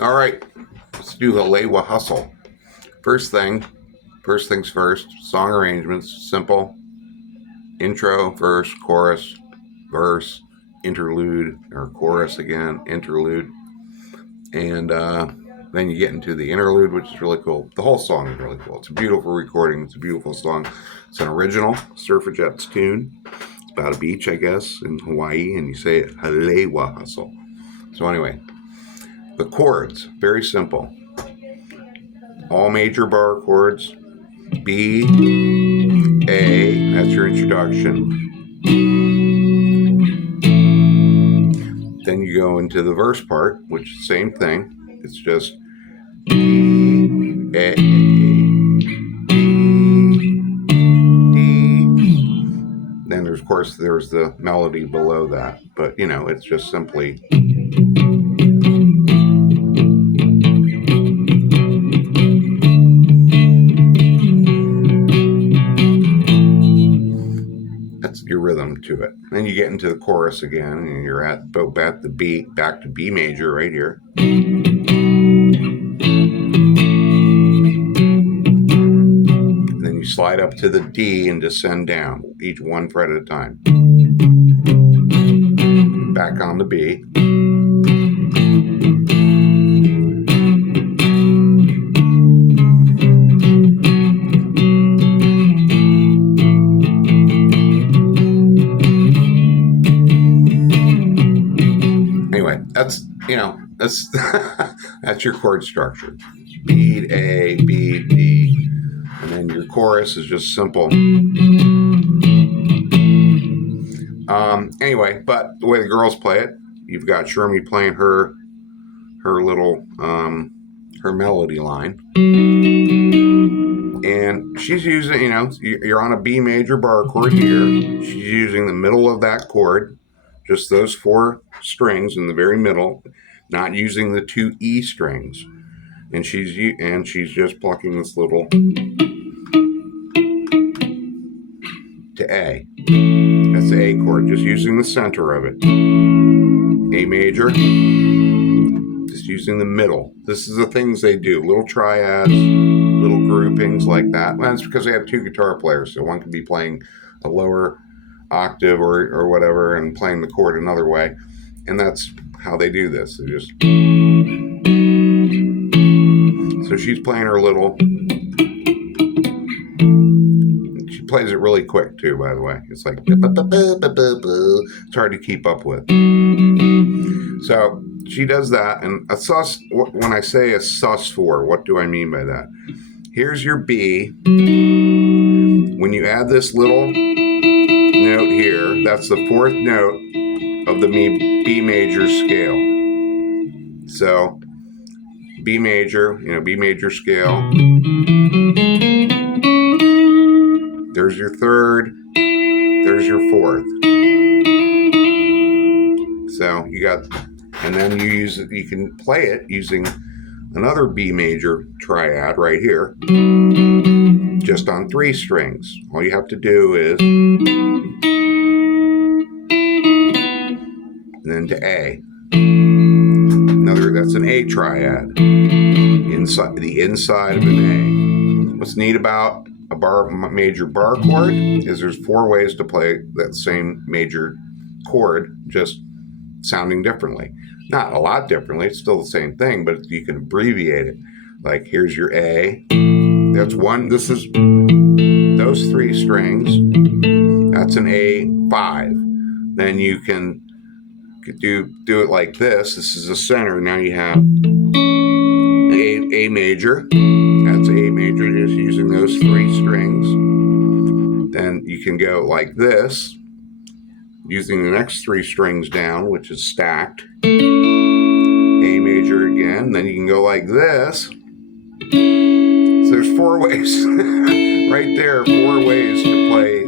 All right, let's do Hale'wai Hustle. First things first, song arrangements, simple. Intro, verse, chorus, verse, interlude, or chorus again, interlude. And then you get into the interlude, which is really cool. The whole song is really cool. It's a beautiful recording. It's a beautiful song. It's an original Surfrajettes tune. It's about a beach, I guess, in Hawaii, and you say it, Hale'wai Hustle. So anyway, the chords, very simple. All major bar chords, B, A, that's your introduction. Then you go into the verse part, which is the same thing. It's just B, A, D. Then there's, of course, there's the melody below that. But, you know, it's just simply... That's your rhythm to it. Then you get into the chorus again, and you're at the B, back to B major right here. And then you slide up to the D and descend down, each one fret at a time. Back on the B. That's, you know, that's that's your chord structure. B, A, B, D. And then your chorus is just simple. Anyway, but the way the girls play it, you've got Shermy playing her little, her melody line. And she's using, you know, you're on a B major bar chord here. She's using the middle of that chord. Just those 4 strings in the very middle, not using the 2 E strings, and she's just plucking this little to A. That's the A chord, just using the center of it. A major, just using the middle. This is the things they do: little triads, little groupings like that. Well, that's because they have 2 guitar players, so one could be playing a lower octave or whatever and playing the chord another way, and that's how they do this. They just, so she's playing her little, she plays it really quick too, by the way. It's like it's hard to keep up with. So she does that, and a sus, when I say a sus4, what do I mean by that? Here's your B. When you add this little note here, that's the 4th note of the B major scale. So B major, you know, B major scale. There's your 3rd, there's your 4th. So you got, and then you can play it using another B major triad right here, just on 3 strings. All you have to do is, and then to A. That's an A triad, inside the inside of an A. What's neat about a major bar chord is there's 4 ways to play that same major chord, just sounding differently. Not a lot differently, it's still the same thing, but you can abbreviate it. Like, here's your A. That's one, this is those 3 strings. That's an A5. Then you can do it like this. This is the center. Now you have A major. That's A major, just using those 3 strings. Then you can go like this, using the next 3 strings down, which is stacked. A major again. Then you can go like this. So there's 4 ways. Right there, 4 ways to play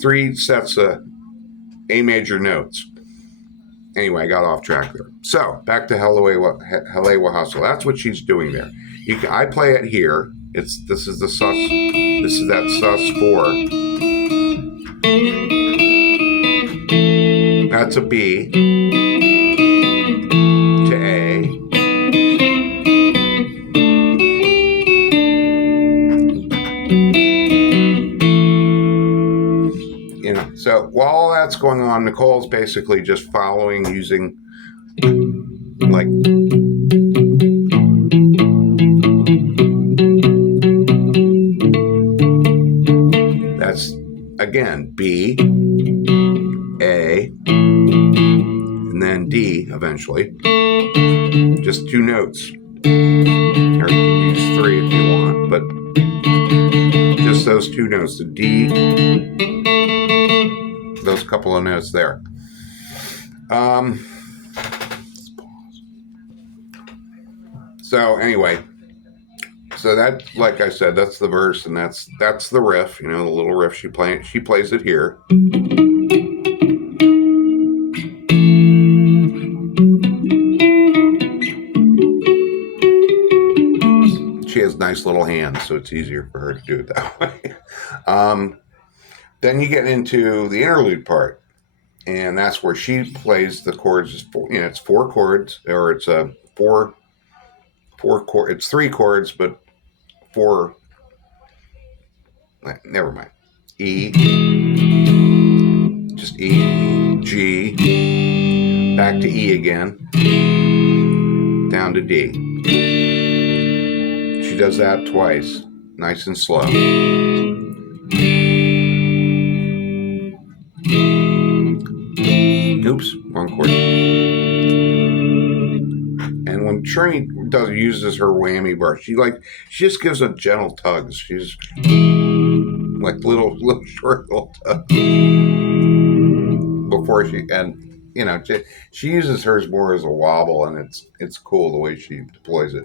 3 sets of A major notes. Anyway, I got off track there. So back to Hale'wai Hustle. That's what she's doing there. I play it here. This is the sus. This is that sus4. That's a B to A. that's going on, Nicole's basically just following, using like that's again B, A, and then D eventually. Just 2 notes. Or you can use 3 if you want, but just those 2 notes, the D, those couple of notes there. So anyway, so that, like I said, that's the verse, and that's the riff, the little riff she plays it here. She has nice little hands, so it's easier for her to do it that way. Then you get into the interlude part, and that's where she plays the chords. It's 4 chords, or it's a 4 chord. It's 3 chords, but 4. Never mind. E, just E, G, back to E again, down to D. She does that twice, nice and slow. Oops, wrong chord. And when Shermy uses her whammy bar, she just gives a gentle tugs. She's like little short little tugs before she uses hers more as a wobble, and it's cool the way she deploys it.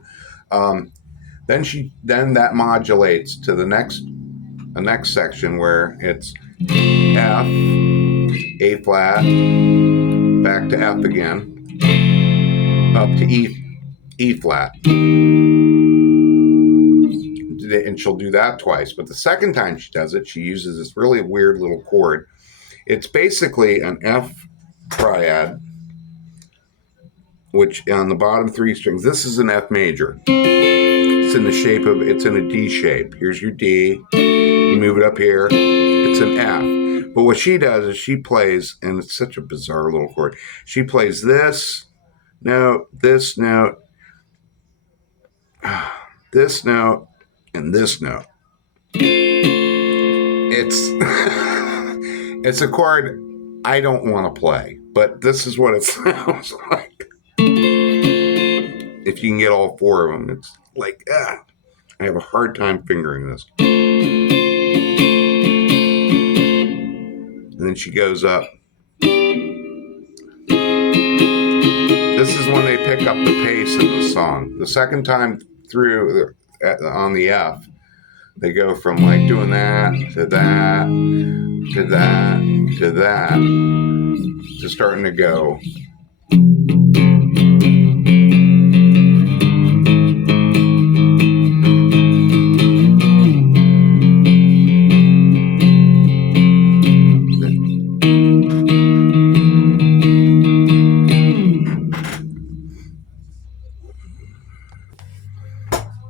Then that modulates to the next section where it's F, A flat, back to F again, up to E flat. And she'll do that twice. But the second time she does it, she uses this really weird little chord. It's basically an F triad, which on the bottom 3 strings, this is an F major. It's in a D shape. Here's your D. You move it up here. It's an F. But what she does is she plays, and it's such a bizarre little chord. She plays this note, this note, this note, and this note. It's a chord I don't want to play, but this is what it sounds like. If you can get all 4 of them, it's like, I have a hard time fingering this. And then she goes up. This is when they pick up the pace in the song. The second time through on the F, they go from like doing that to that to that to that to starting to go.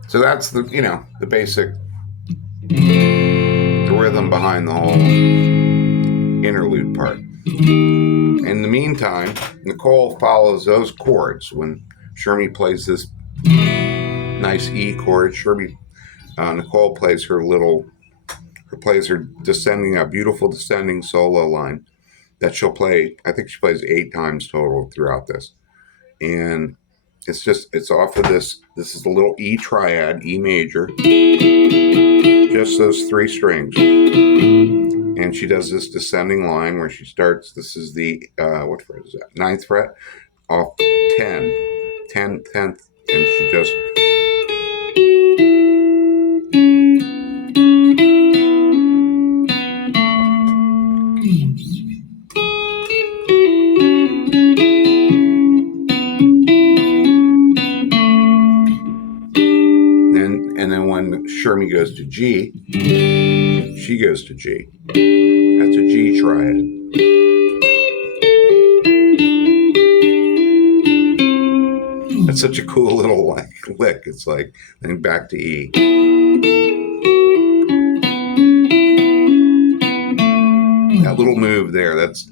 So that's the basic, the rhythm behind the whole interlude part. In the meantime, Nicole follows those chords. When Shermy plays this nice E chord, Nicole plays her descending, a beautiful descending solo line that she'll play. I think she plays 8 times total throughout this. And it's off of this. This is the little E triad, E major, just those 3 strings. And she does this descending line where she starts. This is the, what fret is that? 9th fret off 10, 10th, and she just. And then when Shermy goes to G, she goes to G. That's a G triad. That's such a cool little lick. It's like, then back to E. That little move there, that's...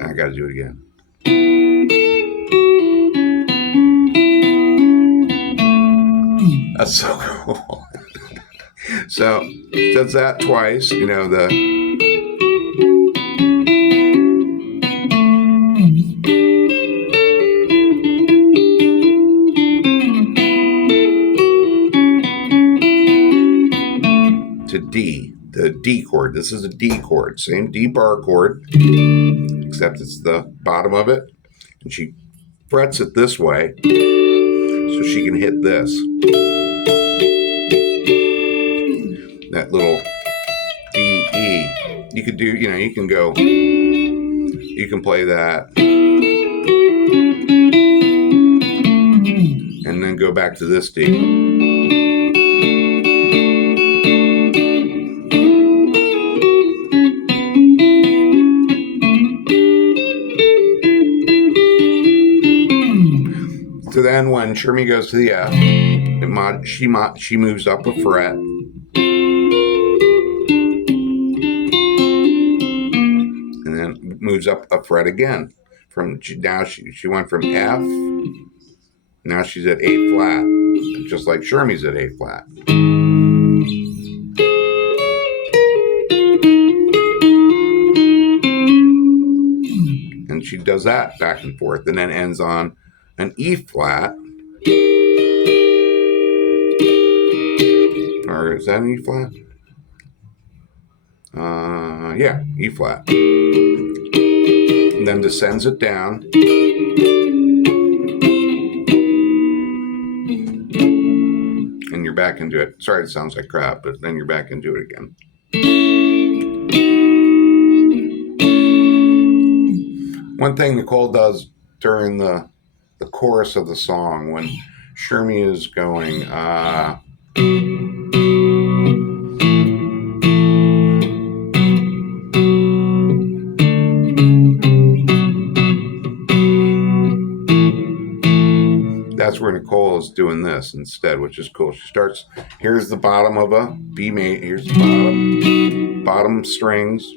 I got to do it again. That's so cool. So, does that twice, you know, the... to D, the D chord. This is a D chord, same D bar chord, except it's the bottom of it, and she frets it this way so she can hit this. That little D, E. You could do, you know, you can go, you can play that, and then go back to this D. So then when Shermy goes to the F, she moves up a fret. And then moves up a fret again. Now she went from F, now she's at A flat, just like Shermy's at A flat. And she does that back and forth, and then ends on an E flat, or is that an E flat? Yeah, E flat. And then descends it down. And you're back into it. Sorry, it sounds like crap, but then you're back into it again. One thing Nicole does during the chorus of the song, when Shermy is going, that's where Nicole is doing this instead, which is cool. She starts, here's the bottom of a B major, here's the bottom strings,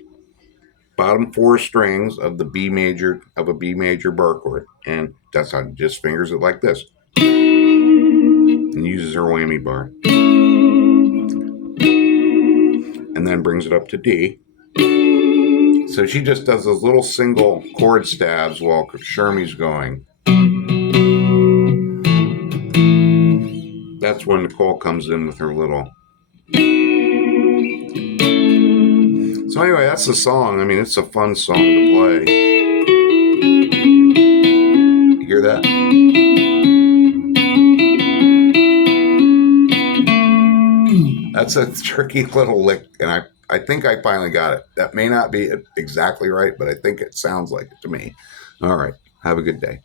bottom 4 strings of the B major, of a B major bar chord. And that's how she just fingers it like this. And uses her whammy bar. And then brings it up to D. So she just does those little single chord stabs while Shermy's going. That's when Nicole comes in with her little... So anyway, that's the song. I mean, it's a fun song to play. You hear that? That's a tricky little lick, and I think I finally got it. That may not be exactly right, but I think it sounds like it to me. All right. Have a good day.